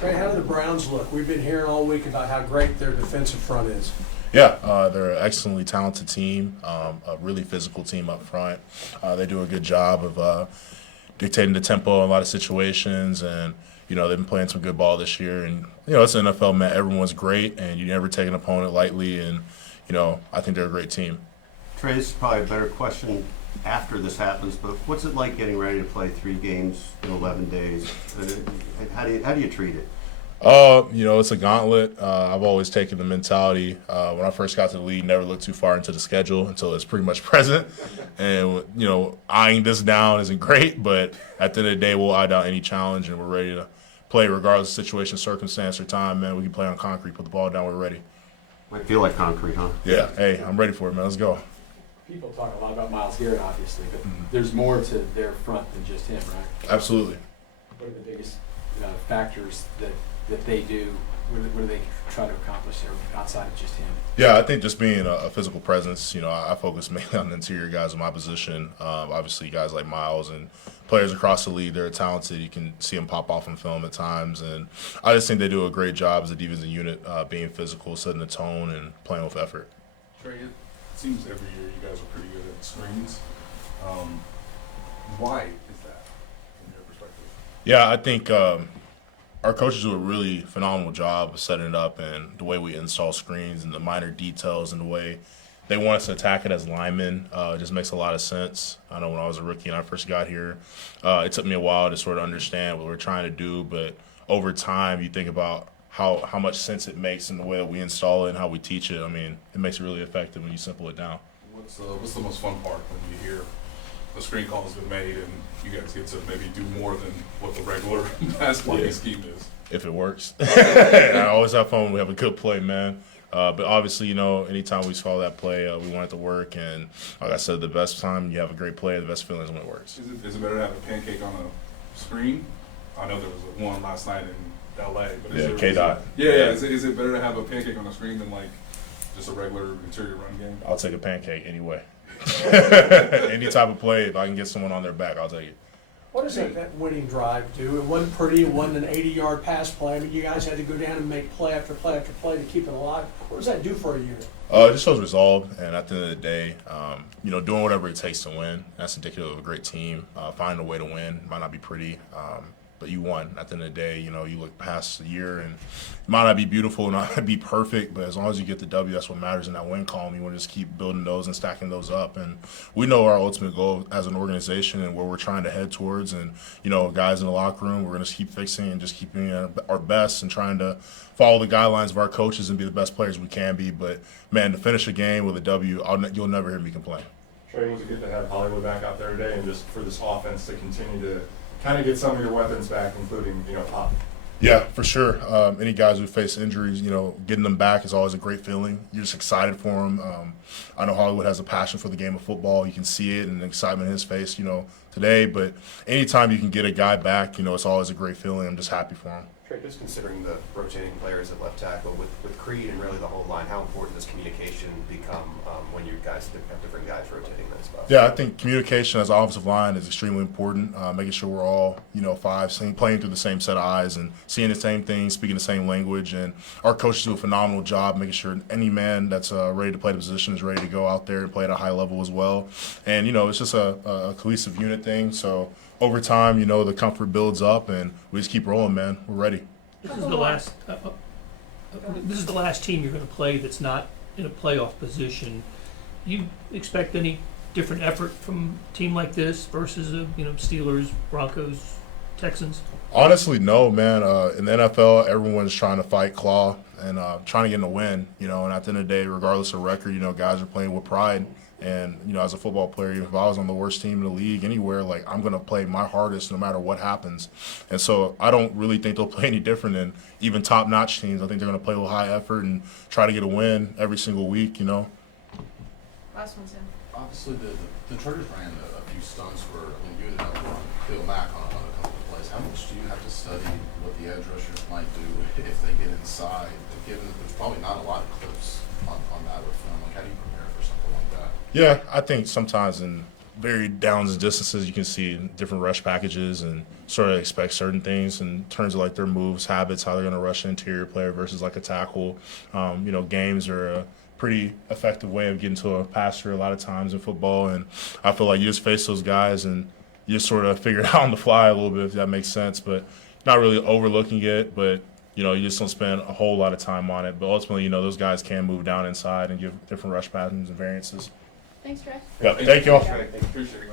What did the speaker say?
Trey, how do the Browns look? We've been hearing all week about how great their defensive front is. Yeah, they're an excellently talented team, a really physical team up front. They do a good job of dictating the tempo in a lot of situations, and they've been playing some good ball this year. And it's an NFL, man. Everyone's great, and you never take an opponent lightly. And I think they're a great team. Trey, this is probably a better question after this happens, but what's it like getting ready to play 3 games in 11 days? How do you treat it? It's a gauntlet. I've always taken the mentality when I first got to the league, never look too far into the schedule until it's pretty much present. And, eyeing this down isn't great, but at the end of the day, we'll eye down any challenge, and we're ready to play regardless of situation, circumstance, or time, man. We can play on concrete, put the ball down, we're ready. Might feel like concrete, huh? Yeah. Hey, I'm ready for it, man. Let's go. People talk a lot about Myles Garrett, obviously, but there's more to their front than just him, right? Absolutely. What are the biggest factors that they do? What do they try to accomplish there outside of just him? Yeah, I think just being a physical presence. I focus mainly on the interior guys in my position. Obviously, guys like Myles and players across the league, they're talented. You can see them pop off on film at times. And I just think they do a great job as a defensive unit, being physical, setting the tone, and playing with effort. Trey, it seems every year you guys are pretty good at screens. Why is that, from your perspective? Yeah, I think our coaches do a really phenomenal job of setting it up, and the way we install screens and the minor details and the way they want us to attack it as linemen just makes a lot of sense. I know when I was a rookie and I first got here, it took me a while to sort of understand what we're trying to do, but over time you think about how much sense it makes in the way that we install it and how we teach it. I mean, it makes it really effective when you simple it down. What's the most fun part when you hear the screen call has been made and you guys get to maybe do more than what the regular pass blocking scheme is? If it works. I always have fun when we have a good play, man. But obviously, anytime we saw that play, we want it to work. And like I said, the best time you have a great play, the best feeling is when it works. Is it better to have a pancake on a screen? I know there was one last night in LA, but K-Dot. Is it better to have a pancake on a screen than like just a regular interior run game? I'll take a pancake anyway. Any type of play, if I can get someone on their back, I'll take it. What does that winning drive do? It wasn't pretty. It wasn't an 80-yard pass play. I mean, you guys had to go down and make play after play after play to keep it alive. What does that do for a unit? It just shows resolve, and at the end of the day, doing whatever it takes to win. That's indicative of a great team. Finding a way to win might not be pretty, but you won. At the end of the day, you look past the year, and it might not be beautiful, not be perfect, but as long as you get the W, that's what matters in that win column. You want to just keep building those and stacking those up. And we know our ultimate goal as an organization and where we're trying to head towards. And, guys in the locker room, we're going to keep fixing and just keep being our best and trying to follow the guidelines of our coaches and be the best players we can be. But, man, to finish a game with a W, you'll never hear me complain. Trey, was it good to have Hollywood back out there today and just for this offense to continue to kind of get some of your weapons back, including, Pop? Yeah, for sure. Any guys who face injuries, getting them back is always a great feeling. You're just excited for them. I know Hollywood has a passion for the game of football. You can see it and the excitement in his face, today. But anytime you can get a guy back, it's always a great feeling. I'm just happy for him. Trey, just considering the rotating players at left tackle with Creed and really the whole line, how important does communication become when you guys have different guys rotating that spot? Yeah, I think communication as an offensive line is extremely important. Making sure we're all, playing through the same set of eyes and seeing the same thing, speaking the same language. And our coaches do a phenomenal job making sure any man that's ready to play the position is ready to go out there and play at a high level as well. And, it's just a cohesive unit thing. So over time, the comfort builds up, and we just keep rolling, man. We're ready. This is the last. This is the last team you're going to play that's not in a playoff position. You expect any different effort from a team like this versus Steelers, Broncos, Texans? Honestly, no, man. In the NFL, everyone's trying to fight, claw, and trying to get in a win. And at the end of the day, regardless of record, guys are playing with pride. And, as a football player, if I was on the worst team in the league anywhere, I'm going to play my hardest no matter what happens. And so I don't really think they'll play any different than even top-notch teams. I think they're going to play with high effort and try to get a win every single week, Last one, Tim. Obviously, the Chargers ran a few stunts where you ended up on Bill Mack on a couple of plays. How much do you have to study what the edge rushers might do if they get inside, given that there's probably not a lot of clips on that with film? How do you prepare for something like that? Yeah, I think sometimes in very downs and distances. You can see different rush packages and sort of expect certain things in terms of like their moves, habits, how they're going to rush an interior player versus like a tackle. Games are a pretty effective way of getting to a passer a lot of times in football, and I feel like you just face those guys and you just sort of figure it out on the fly a little bit, if that makes sense, but not really overlooking it, but you just don't spend a whole lot of time on it. But ultimately, those guys can move down inside and give different rush patterns and variances. Thanks, Trey. Yeah, thank you all. Trey. Appreciate it.